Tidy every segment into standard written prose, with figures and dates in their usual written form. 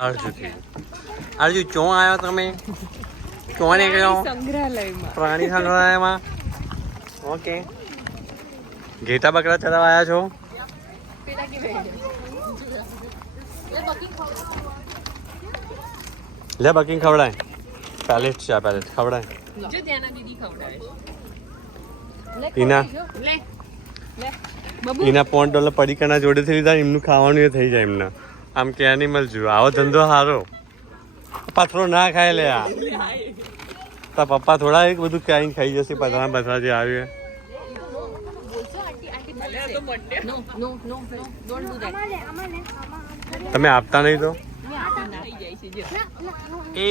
અર્જુ ચો આવ્યો તમે ચોને ગયો સંગ્રહાલયમાં પ્રાણી સંગ્રહાલયમાં ઓકે ઘેટા બકરા ચરાવવા આવ્યા છો લે બકીંગ ખવડાય પેલેટ છે આ પેલેટ ખવડાય જો ત્યાંના દીદી ખવડાવે ઈના લે એના $5 પડીકાના જોડેથી લીધા એમનું ખાવાનું એ થઈ જાય એમના આમ કે એનિમલ જોયું આવો ધંધો સારો પથરો ના ખાય લે આ તાર પપ્પા થોડા એક બધું ક્યાંય ખાઈ જશે પથરા પથરા જે આવ્યું તમે આપતા નહીં તો એ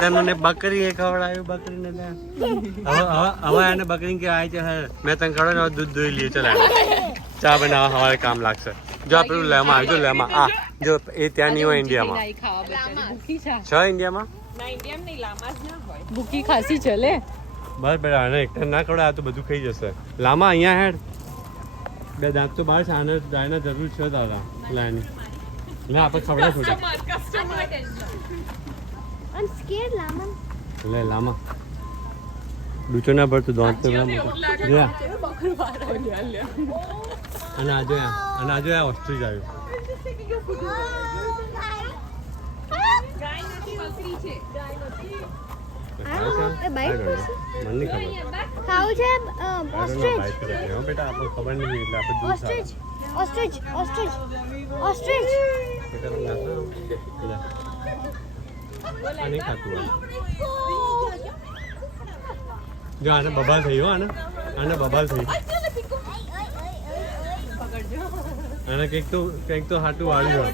તને બકરી ખવડાવ્યું બકરીને હવે એને બકરી કે આવે છે મેં તને ખવડાવ્યું દૂધ દોઈ લઈએ ચાલ ચા બનાવવા સવારે કામ લાગશે જો પેલું લેમાં આવજો લેમાં આ જો એ ત્યાં નહીં હોય ઇન્ડિયામાં છે ઇન્ડિયામાં ભૂખી ખાસી છે લે બસ બેટા આને એકટા ના ખવડાવે આ તો બધું ખાઈ જશે લામાં અહીંયા હેડ બે દાંત તો બહાર છે આને ગાયના જરૂર છે દાદા લાની લે આપણે ખવડાવ થોડી લે લામાં ડૂચો ના ભરતું દાંત તો અને આજે ઓસ્ટ્રીચ આવ્યું મને ખબર ખાવું છે બેટા આપણે ખબર નહીં એટલે આપણે દૂધ ઓસ્ટ્રિચ ઓસ્ટ્રિચ ઓસ્ટ્રિચ નહીં ખાતું જો આને બબાલ થઈ હો આને બબાલ થઈ અને કંઈક તો હાટું વાળ્યું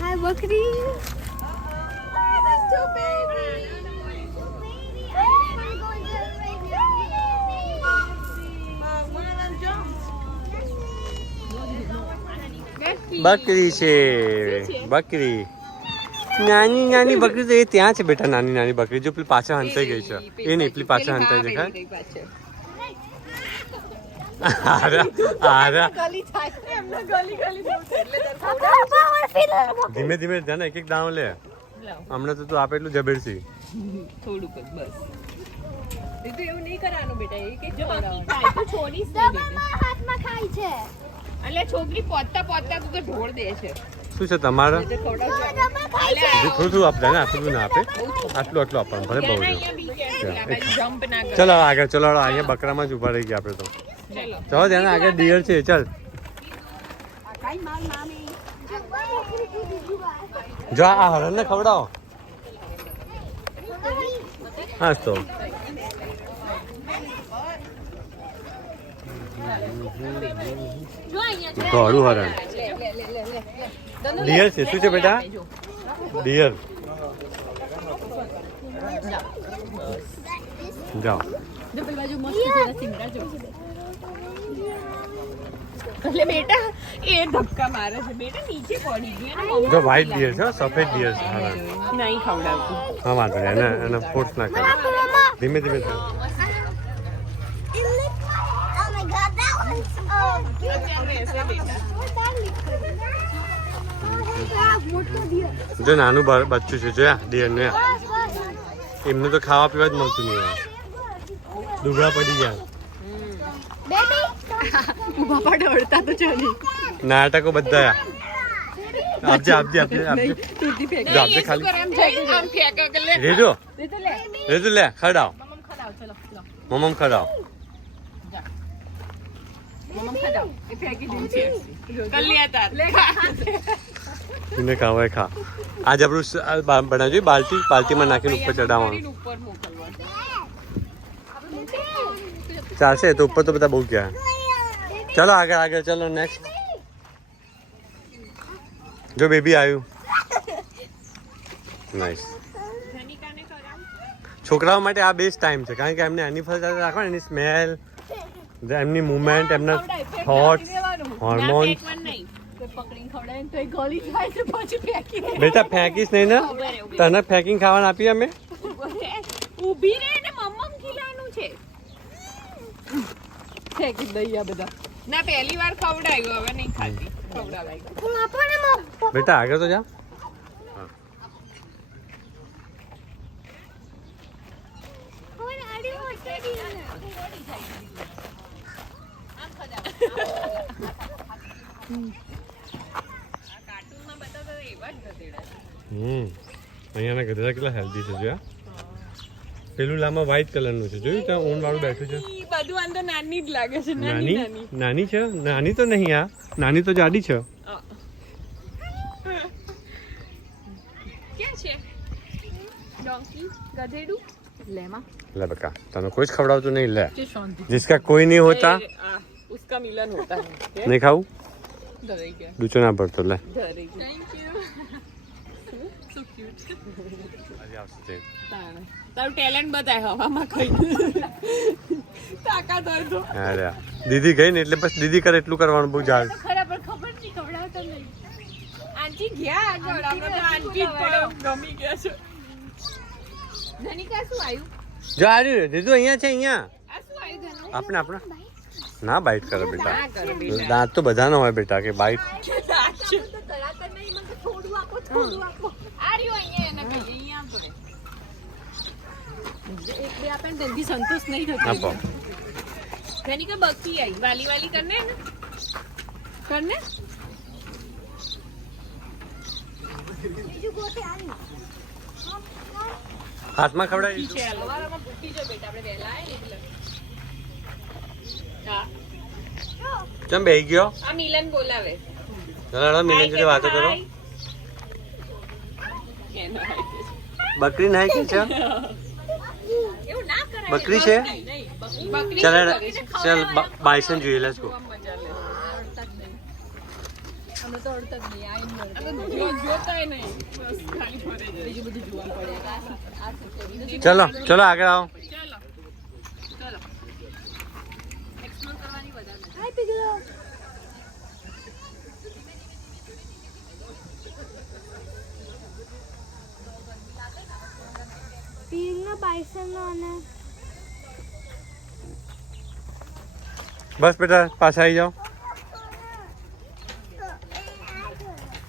Hi, Bakri. બકરી છે બકરી નાની નાની બકરી તો એ ત્યાં છે બેટા નાની નાની બકરી જો પેલી પાછળ હંતાઈ ગઈ છે એ નહીં પેલી પાછળ હંતાઈ દેખાય ધીમે ધીમે ધ્યાન એક દાણો લે હમણાં તો તું આપે એટલું જબરસી થોડુંક જ બસ એ તો એવું નહીં કરવાનું બેટા એક એક છોડીશ હાથમાં ખાય છે એટલે છોકરી પોતા પોતા તું તો ઢોળ દે છે શું છે તમારે ખાય છે થોડું આપતા ને આટલું ના આપે આટલું આપવાનું ભલે બહુ જમ્પ ના કર ચલો આગળ ચલો અહીંયા બકરામાં જ ઉભા રહી ગયા આપણે તો ચલો ત્યાં આગળ ડિયર છે ચાલ જો આ હરણને ખવડાવો હા તો ઘોડું હરણ ડિયર છે શું છે બેટા ડિયર જાઓ એટલે બેટા એ ધક્કા મારે છે બેટા નીચે પડી ગયો જો વ્હાઈટ ડિયર છે સફેદ ડિયર છે હરણ નહીં ખવડાવતું હા વાંધો નહીં એને ફોર્સ ના કરે ધીમે ધીમે Oh my god, that one's so cute. જો નાનું બચ્ચું છે જોયા ડિયર ને એમને તો ખાવા પીવા જ મળતું નહીં હોય દુબળા પડી ગયા ઉભા પાડ અડતા તો ચાલી નાટકો બધા આપજે તૂટી ફેંક જો આપજે ખાલી આમ ફેંક લે રેજો લે લે ખડાવ મમ્મ ખડાવ ચલો મમ્મ ખડાવ મમ્મ ખડાવ એ ફેંકી દે છે કલ્યા તાર લે એને ખાવાય ખા આજ આપણું બનાવજો બાલટીમાં નાખીને ઉપર ચડાવવાનું ઉપર મોકલવાનું ચાલશે તો ઉપર તો બધા બહુ ગયા ચલો આગળ ચલો નેક્સ્ટ જો બેબી આવ્યું નાઈસ છોકરાઓ માટે આ બેસ્ટ ટાઈમ છે કારણ કે એમને એની ફરજ રાખો એની સ્મેલ એમની મુવમેન્ટ એમના થોટ્સ હોર્મોન્સ પકડીને ખવડાય તો એ ગોળી ખાય છે પછી ફેંકી દે. બેટા ફેંકીશ નહીં ને તને ફેંકીને ખાવાનું આપીએ અમે ઊભી રહે ને મમ્મમ ખીલાનું છે. ફેંકી દઈએ આ બધા. ના પહેલી વાર ખવડાવ્યું હવે નહીં ખાતી. ખવડાવાય. બેટા આગળ તો જા કાર્ટૂનમાં બતાવતા એવા જ ગધેડા છે. અહીંયાના ગધેડા કેટલા હેલ્ધી છે જો પેલું લામાં વ્હાઈટ કલરનું છે જોયું ત્યાં ઊન વાળું બેઠું છે ઈ બધું અંદર નાની જ લાગે છે. નાની નાની નાની. નાની છે નાની તો નહીં આ નાની તો જાડી છે ક્યાં છે ડોંકી ગધેડું લેમાં લે બકા તને કોઈ જ ખવડાવતું નહીં લે જે શાંતિ जिसका कोई नहीं होता उसका मिलन होता है. नहीं खाऊ ડરાઈ ગયા. ડૂચો ના પડતો લે ડરાઈ ગયા. Thank you. So cute. તારું ટેલેન્ટ બતાય હવામાં કઈ તાકાત હોય તો. અરે દીદી ગઈ ને એટલે બસ દીદી કરે એટલું કરવાનું બહુ જાડ ખરા પણ ખબર નહીં ખવડાવતા નહીં. આંટી ગયા આગળ આપણે તો આંટી જ પડે ગમી ગયા છે. ધનિકા શું આવ્યું? જો આવ્યું દીદુ અહીંયા છે અહીંયા આ શું આવ્યું ધનુ? આપણે આપણે ના બાઈટ કરે બેટા ના કરે બેટા. દાંત તો બધા હોય બેટા કે બાઈટ આ રહ્યું અહીંયા એને કહીએ અહીંયા પડે. એક બે આપણને જલ્દી સંતોષ નહીં આપો થતો. ધનિકા બગતી આવી વાલી વાલી કરને ને કરને. હાથમાં ખવડાવી છે સવારમાં ભૂખી જો બેટા આપણે વહેલા આયા ને એટલે. હા ચમ બેહી ગયો આ મિલન બોલાવે. ચલો મિલન જોડે વાતો કરો કેનો હાય કે? બકરી નાય કે છે એવું ના કરાય. બકરી છે? નહીં, બકરી ચલ શું કરે છે? ચલ બાઈસન જોઈએ લેટ્સ ગો મજા લે. અમે તો અડતા જ નહીં. જોતાય નહીં. બસ ખાલી ફરે જાય. બીજું બધું જોવા પડે. ચલો ચલો આગળ આવો ચલો ચલો એક્સપ્લોર કરવાની વધારે મજા. હાય પીગલો. પીગનો બાઈસનનો અને બસ બેટા પાછા આવી જાઓ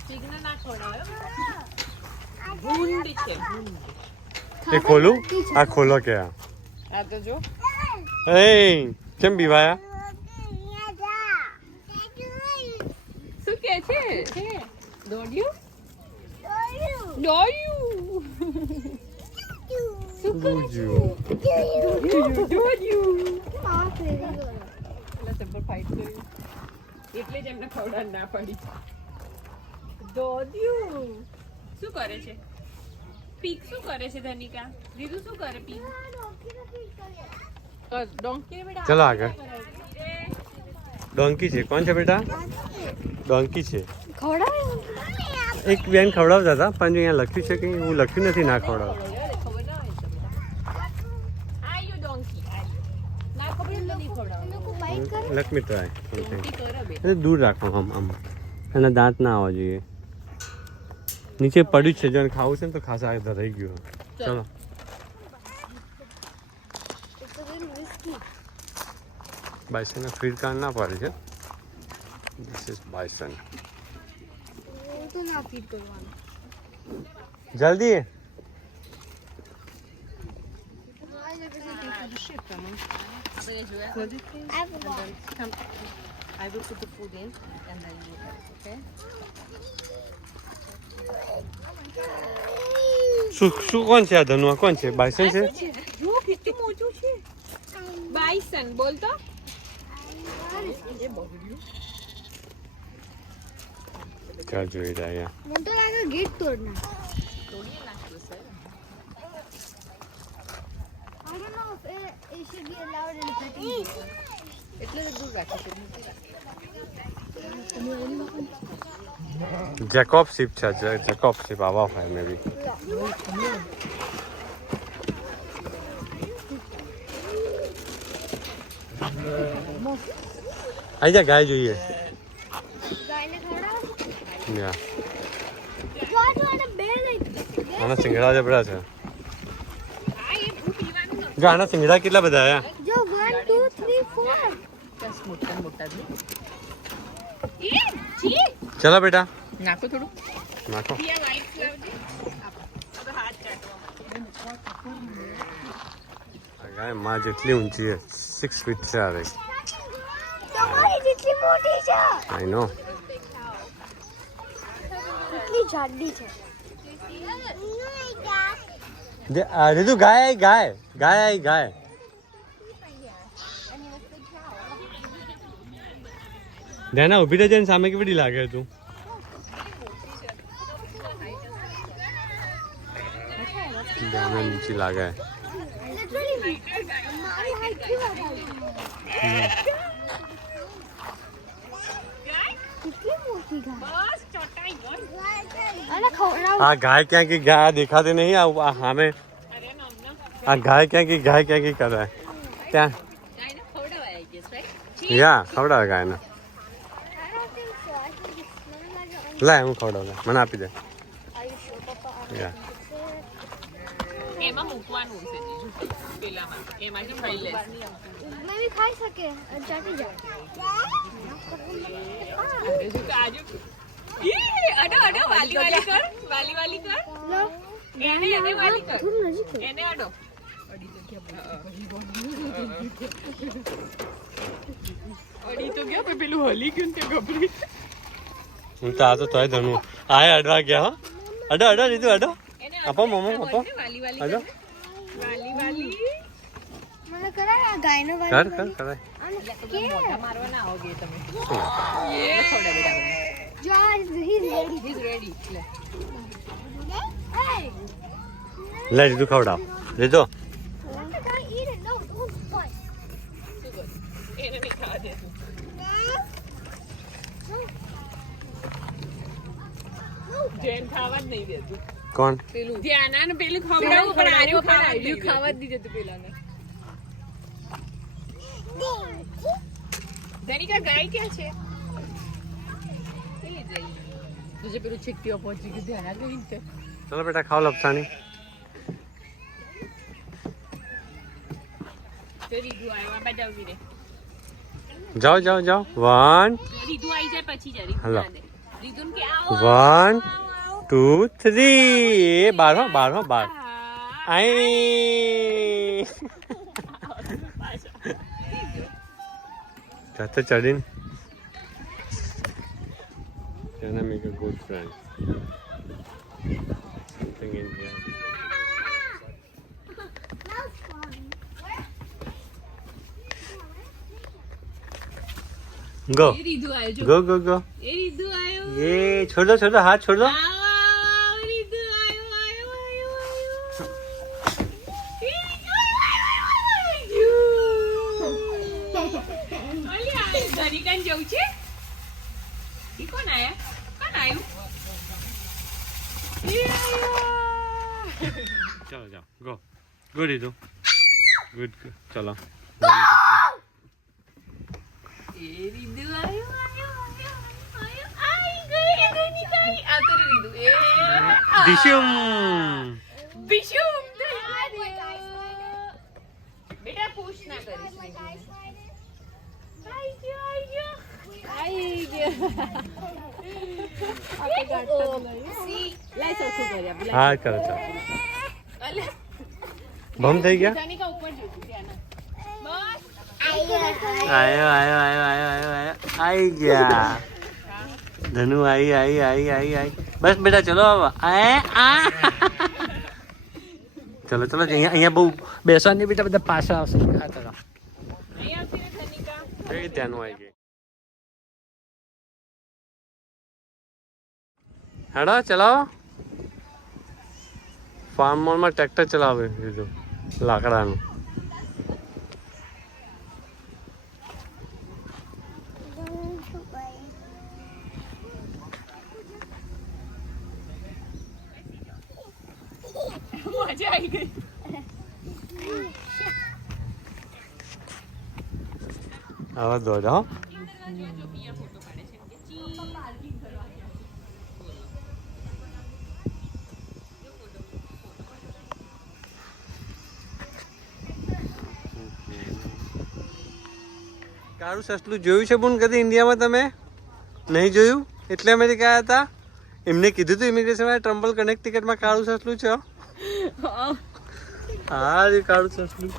સિગ્નલ ના ખવડાવ્યો. ભૂંડ છે ભૂંડ. એ ખોલું આ ખોલો કે આ આ તો જો એ કેમ બીવાયા શું કે છે દોડ્યું દોડ્યું શું કરે છે દોડ્યું. પેલા જબ્બર ફાઇટ કર્યું એટલે જ એમને ખવડાવ ના પડી. દોડ્યું શું કરે છે? પીક શું કરે છે ધનિકા? દીદુ શું કરે પીક? ડોંકી બેટા. ચલો આગળ ડોંકી છે કોણ છે બેટા ડોંકી છે એક બેન ખવડાવતા હતા પણ જો અહીંયા લખ્યું છે કે હું લખ્યું નથી ના ખવડાવ ખબર ના હોય તો બેટા. આયુ ડોંકી આયુ. ના ખબર એટલે નહીં ખવડાવવાનું. લેટ મી ટ્રાય ડોંકી કરે બેટા. એટલે દૂર રાખો આમ આમ એના દાંત ના આવવા જોઈએ નીચે પડ્યું જ છે જો એને ખાવું છે ને તો ખાસા ધરાઈ ગયું ચલો બાઈસન ફીડ કાન ના પડે છે ધીસ ઇઝ બાઈસન તો ના ફીડ કરવાનું. જલ્દી આપણે જોયા. I will put the food in and then you have, okay? શું કોણ છે આ ધનુ આ કોણ છે બાઈસન છે જો કેટલું મોટું છે. બાઈસન બોલ તો. ચાલ જોઈ રહ્યા મને તો લાગે ગેટ તોડના. તોડીએ નાખ્યું sir. I don't know if it should be allowed in petting. એટલે તો દૂર રાખે છે નથી રાખે. જેકોબ શીપ છે જેકોબ શીપ આવા હોય મે બી આઈ જા ગાય જોઈએ ગાયને ખવડાવો. યા જો આને બે લઈ આના સિંગડા જબડા છે હા એ ભૂ પીવાનું ન જો આના સિંગડા કેટલા બધા આયા જો 1 2 3 4 બસ મોટા મોટા છે એ જી ચલો બેટા નાખો થોડું નાખો પિયા વાઈટ લાવજે હવે હાથ ચાટવા આ ગાય માં જેટલી ઊંચી છે 6 ફીટ છે આ રહી તમારી જેટલી મોટી છે આઈ નો કેટલી જાડી છે જે આ રીતુ ગાય આઈ ગાય ગાય આઈ ગાય ધ્યાના ઉભી રહેજે ને સામે કેવી લાગે તું ધ્યાના નીચે લાગે કેટલી મોટી ગાય બસ ચોટાઈ ગઈ અને ખવડાવ આ ગાય ક્યાં की गाय દેખાતી નહીં આ સામે અરે નમનો આ ગાય ક્યાં की गाय ક્યાં की કરે ત્યાં ગાયને ખવડાવાય આઈ ગેસ રાઈટ યા ખવડાવે ગાયને લાય હું ખવડાવું મને આપી દે યા એમાં મૂકવાનું છે જીજુ પેલામાં એમાંથી ખાઈ લે મેં બી ખાઈ શકે અને ચાટી જાય અરે જો કાજુ ઈ અડો અડો વાલી વાલી કર વાલી વાલી કર લો એને વાલી કર થોડું નજીક એને અડો અડી તો ગયા પણ પેલું હલી ગયું ને તે ગભરી હું તો આ તો તોય ધનું આય અડવા ગયા હો અડો અડો રીતુ અડો એને આપો મમ્મો આપો વાલી વાલી અડો વાલી વાલી મને કરાય આ ગાયનો કર વાળ કર કરાય આને કે મારવા ના આવગે તમે થોડા બેટા જો આ હી રેડી ઇઝ રેડી લે Hey! લે રીતુ ખવડાવ રીતુ Can I eat it? No, don't fight. એને નહીં ખાવા દે જેન ખાવા જ નહીં દેતું કોણ પેલું ધ્યાના ને પેલું ખવડાવું પણ આર્યું ખાવા જ નહીં દેતું પેલાને ધનિકા ગાય ક્યાં છે પેલી જઈ તુજે પેલું છીકટીઓ પહોંચી ગયું ધ્યાના ગઈ છે ચલો બેટા ખાઓ લપસાની તો રીધુ આવ્યો આ બાજુ આવી રે જાઓ જાઓ જાઓ 1 રીધુ આવી જાય પછી જા રીધુ હલો. ના દે રીધુ ને કે આવો 1 2 3 એ બાર હો બાર આઈ જાતે ચડીને Can I make a good friend? Something in here. Go. એ રીધુ આવ્યો જો Go, go, go. એ રીધુ આવ્યો ये छोड़ दो हाथ छोड़ दो આવો રીધુ આવ્યો એ રીધુ આવ્યો ઓલી આ ધનિકાને જવું છે ઈ કોણ આવ્યું એ આવ્યો चलो जाओ go good इधर good चलो એ રીધુ આવ્યો આઈ ગઈ ધનિકા આ તો રીધુ એ दिशुम બિશુમ બેટા પુશ ના કરીશ આઈ ગયો લાઈ સરખું કર્યા हाँ करो चलो અલે बम થઈ ગયા ધનિકા ઉપર જોતું ત્યાંના બસ आयो आई गया धनु आई बस बेटा चलो अब आए आ चलो चलो અહીંયા બહુ બેસવાની બેટા બધા પાછા આવશે આ ચલો અહીંયા આવતી ને ધનિકા એ ત્યાંનું આવી ગઈ હેડો ચલાવો ફાર્મ મોલમાં ટ્રેક્ટર ચલાવે દીધું લાકડાનું મજા આવી ગઈ આવા દોડ હો કાળું સસલું જોયું છે બોન કદી ઇન્ડિયામાં તમે નહીં જોયું એટલે અમેરિકા આવ્યા હતા એમને કીધું હતું ઇમિગ્રેશન વાળા ટ્રમ્પલ કનેક્ટ ટિકિટમાં કાળું સસલું છે હા એ કાળું સસલું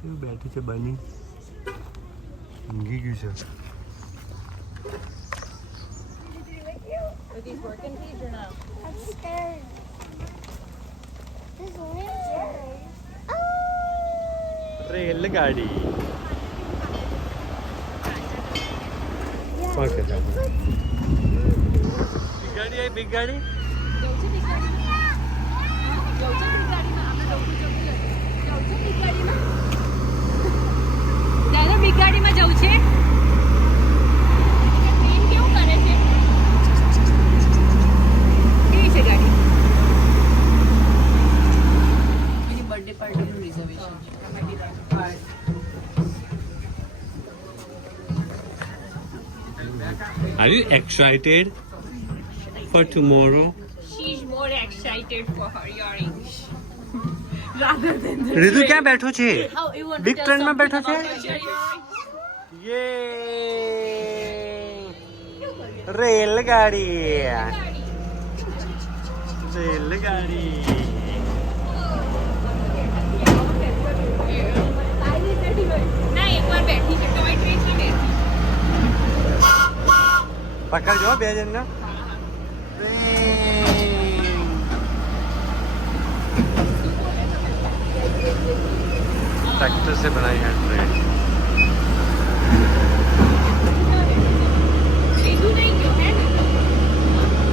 કેવું બેઠી છે બની ઊંઘી ગયું છે Are these working these or no? I'm scared. This wind. રેલગાડી ઓકે ચાલો બિગ ગાડી આવી બિગ ગાડી જવું છે big ગાડીમાં? જવું છે big ગાડીમાં? આપણે જવું છે big ગાડીમાં? દાદા big ગાડીમાં જવું છે? ટ્રેન કેવું કરે છે? કેવી છે ગાડી? એની બર્થડે પાર્ટીનું રિઝર્વેશન છે. Are you excited for tomorrow? She's more excited for her earrings rather than the રીતુ ક્યાં બેઠો છે How you want big to tell ટ્રેનમાં something બેઠો છે about your earrings? યે રેલગાડી રેલગાડી ના એકવાર બેઠી છે ટોય ટ્રેનમાં બેઠી પકડજો બે જણને ट्रैक्टर से बनाई है ट्रेन સીધું નહીં ગયો હે ને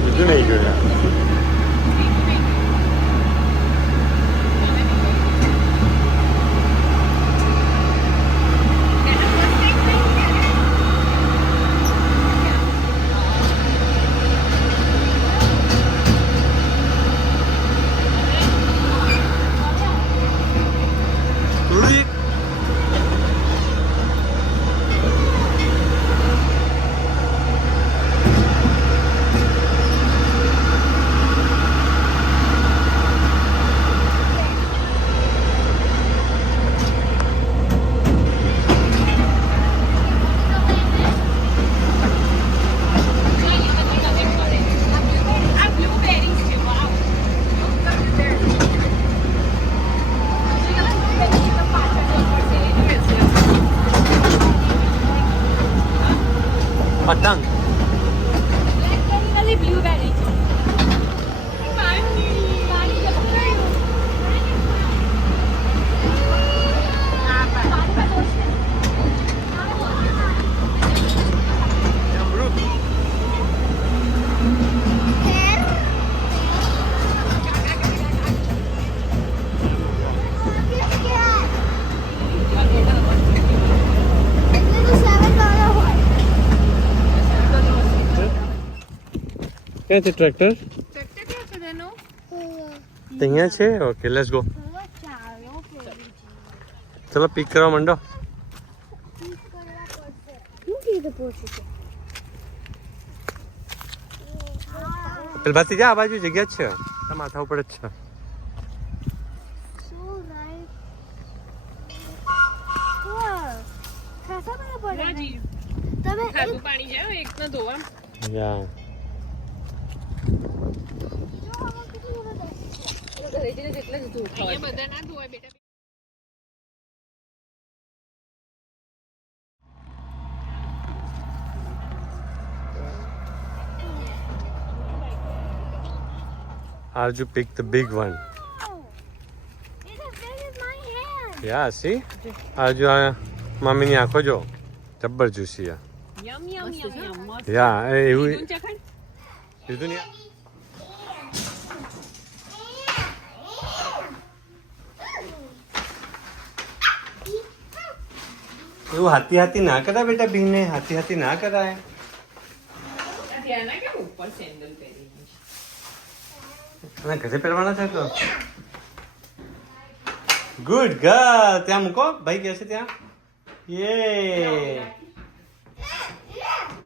બીજું નહીં જોયા સીધું નહીં થોડું એક આ blueberries છે વાવ પતંગ blueberry છે પાણી એટલે તો $7 હોય. ક્યાં છે ટ્રેક્ટર ટ્રેક્ટર ક્યાં છે તેનું અહીંયા છે ઓકે લેટ્સ ગો હવે ચાલો પેલી ચલો પિક કરવા માંડો ચીજ કરવા પડશે. શું કીધું પહોંચી છે? પેલ ભાતી જા આ બાજુ જગ્યા જ છે આ માથા ઉપર જ છે શું રાઈટ? વાહ, ખાસા બધા પડે ને. રાજી તમે ખાધું પાણી જાય એક ના ધોવા યા જો આમાં કેટલું બધું ઘરે જઈને જેટલા જ ધોવા અહીંયા બધા ના ધોવાય બેટા Arju picked the big one. It's as big as my hand. Yeah, see? Arju આ મમ્મીની આંખો જો જબ્બર જ્યુસી આ યમ યમ યમ યમ યા એવું દૂધ ચખાડ લીધું નહીં એવું હાથી હાથી ના કરાય બેટા ભીને હાથી હાથી ના કરાય ધ્યાન ના કેમ ઉપર સેન્ડલ પહેરી અને ઘરે પહેરવાના છે તો ગુડ ગર્લ ત્યાં મૂકો ભાઈ કહે છે ત્યાં યે